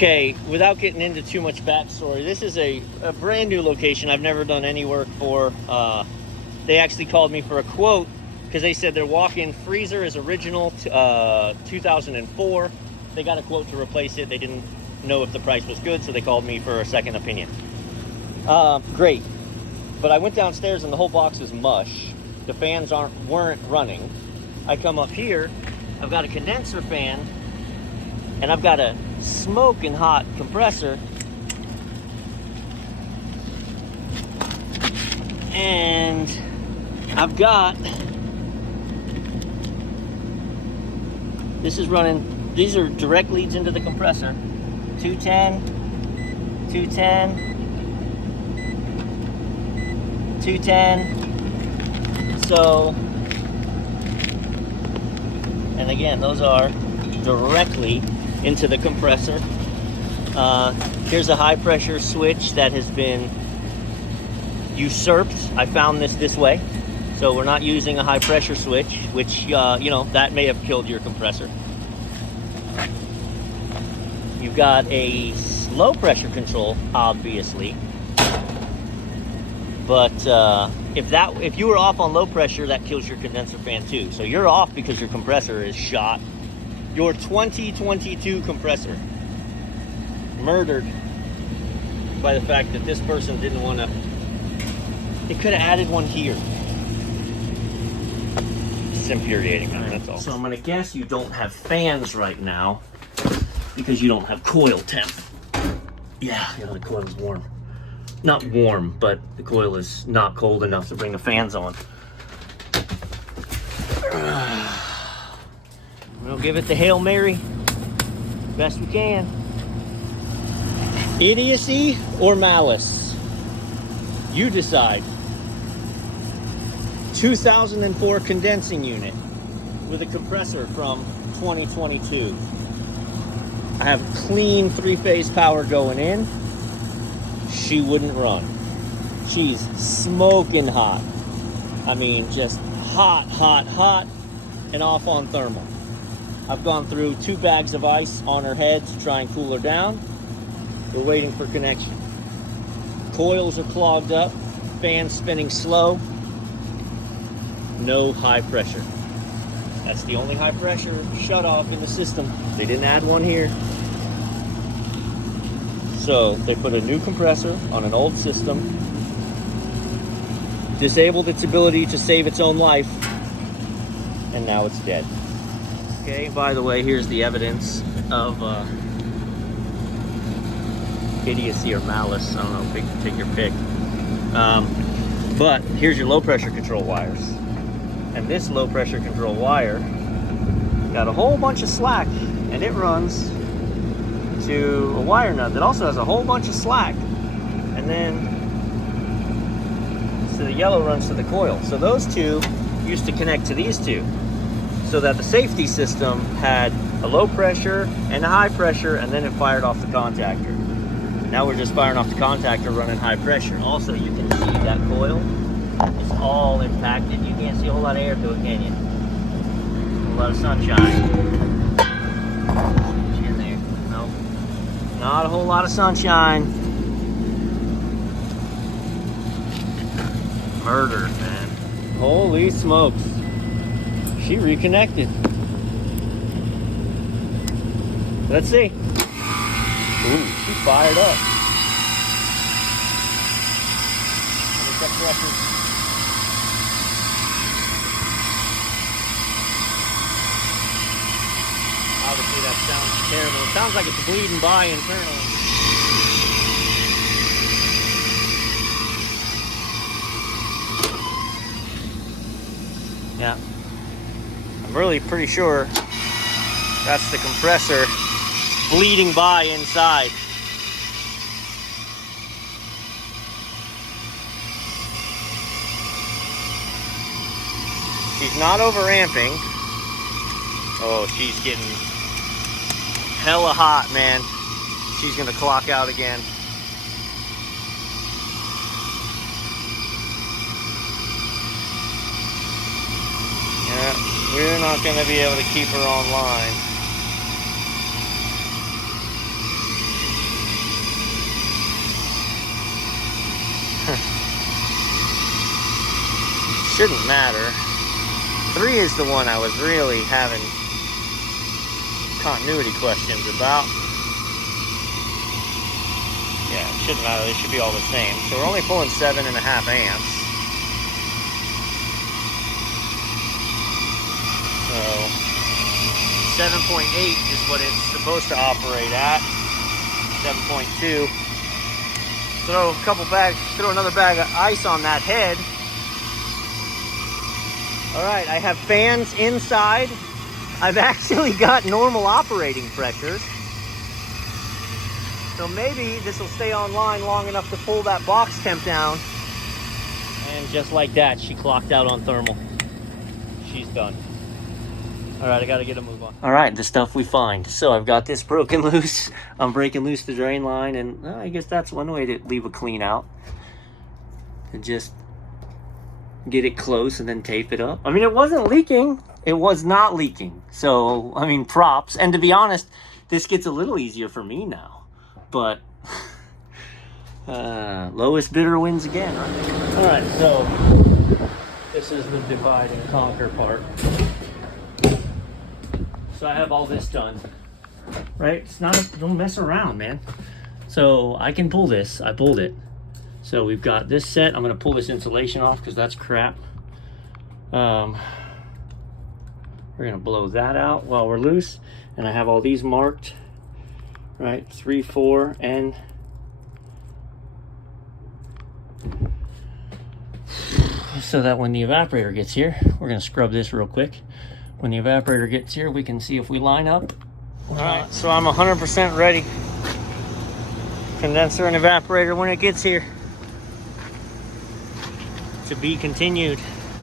Okay, without getting into too much backstory, this is a brand new location I've never done any work for. They actually called me for a quote because they said their walk-in freezer is original 2004. They got a quote to replace it. They didn't know if the price was good, so they called me for a second opinion. Great. But I went downstairs and the whole box is mush. The fans weren't running. I come up here, I've got a condenser fan, and I've got a smoking hot compressor. And I've got, this is running, these are direct leads into the compressor. 210, 210, 210. So, and again, those are directly into the compressor. Here's a high pressure switch that has been usurped. I found this way. So we're not using a high pressure switch, which, you know, that may have killed your compressor. You've got a low pressure control, obviously. But if you were off on low pressure, that kills your condenser fan too. So you're off because your compressor is shot. Your 2022 compressor murdered by the fact that this person didn't want to. They could have added one here. It's infuriating, man. That's all. So I'm gonna guess you don't have fans right now because you don't have coil temp. Yeah, the coil is warm. Not warm, but the coil is not cold enough to bring the fans on. We'll give it the Hail Mary best we can. Idiocy or malice? You decide. 2004 condensing unit with a compressor from 2022. I have clean 3-phase power going in. She wouldn't run. She's smoking hot. I mean, just hot, hot, hot, and off on thermal. I've gone through 2 bags of ice on her head to try and cool her down. We're waiting for connection. Coils are clogged up, fans spinning slow. No high pressure. That's the only high pressure shutoff in the system. They didn't add one here. So they put a new compressor on an old system, disabled its ability to save its own life, and now it's dead. Okay, by the way, here's the evidence of idiocy or malice. I don't know, take your pick. But here's your low pressure control wires. And this low pressure control wire got a whole bunch of slack, and it runs to a wire nut that also has a whole bunch of slack. And then, so the yellow runs to the coil. So those two used to connect to these two, so that the safety system had a low pressure and a high pressure, and then it fired off the contactor. Now we're just firing off the contactor running high pressure. Also, you can see that coil is all impacted. You can't see a whole lot of air through it, can you? A whole lot of sunshine. She in there? No. Not a whole lot of sunshine. Murdered, man. Holy smokes. She reconnected. Let's see. Ooh, she fired up. Let me check pressure. Obviously that sounds terrible. It sounds like it's bleeding by internally. Yeah. I'm really pretty sure that's the compressor bleeding by inside. She's not overamping. Oh, she's getting hella hot, man. She's gonna clock out again. Yeah, we're not gonna be able to keep her online. shouldn't matter. 3 is the one I was really having continuity questions about. Yeah, it shouldn't matter. They should be all the same. So we're only pulling 7.5 amps. So 7.8 is what it's supposed to operate at. 7.2. Throw another bag of ice on that head. All right, I have fans inside. I've actually got normal operating pressures. So maybe this will stay online long enough to pull that box temp down. And just like that, she clocked out on thermal. She's done. All right, I gotta get a move on. All right, the stuff we find. So I've got this broken loose. I'm breaking loose the drain line, and I guess that's one way to leave a clean out. And just get it close and then tape it up. I mean, it wasn't leaking. It was not leaking. So, I mean, props. And to be honest, this gets a little easier for me now. But lowest bidder wins again, right? All right, so this is the divide and conquer part. So I have all this done, right? It's not, don't mess around, man. So I can pull this, I pulled it. So we've got this set. I'm gonna pull this insulation off because that's crap. We're gonna blow that out while we're loose. And I have all these marked, right? 3, 4, and so that when the evaporator gets here, we're gonna scrub this real quick. When the evaporator gets here, we can see if we line up. All right, so I'm 100% ready. Condenser and evaporator when it gets here. To be continued.